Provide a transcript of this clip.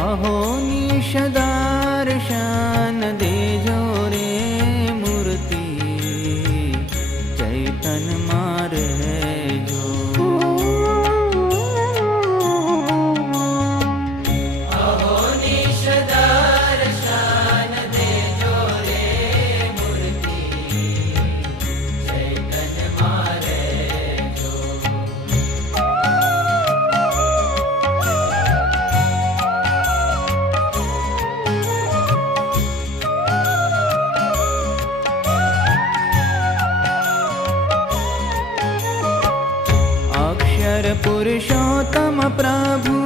अहो निश दर्शन देजो रे मूर्ति चैतन मारे जो। अहो निश दर्शन देजो रे मूर्ति चैतन मारे जो। अक्षर पुरुषोत्तम प्रभु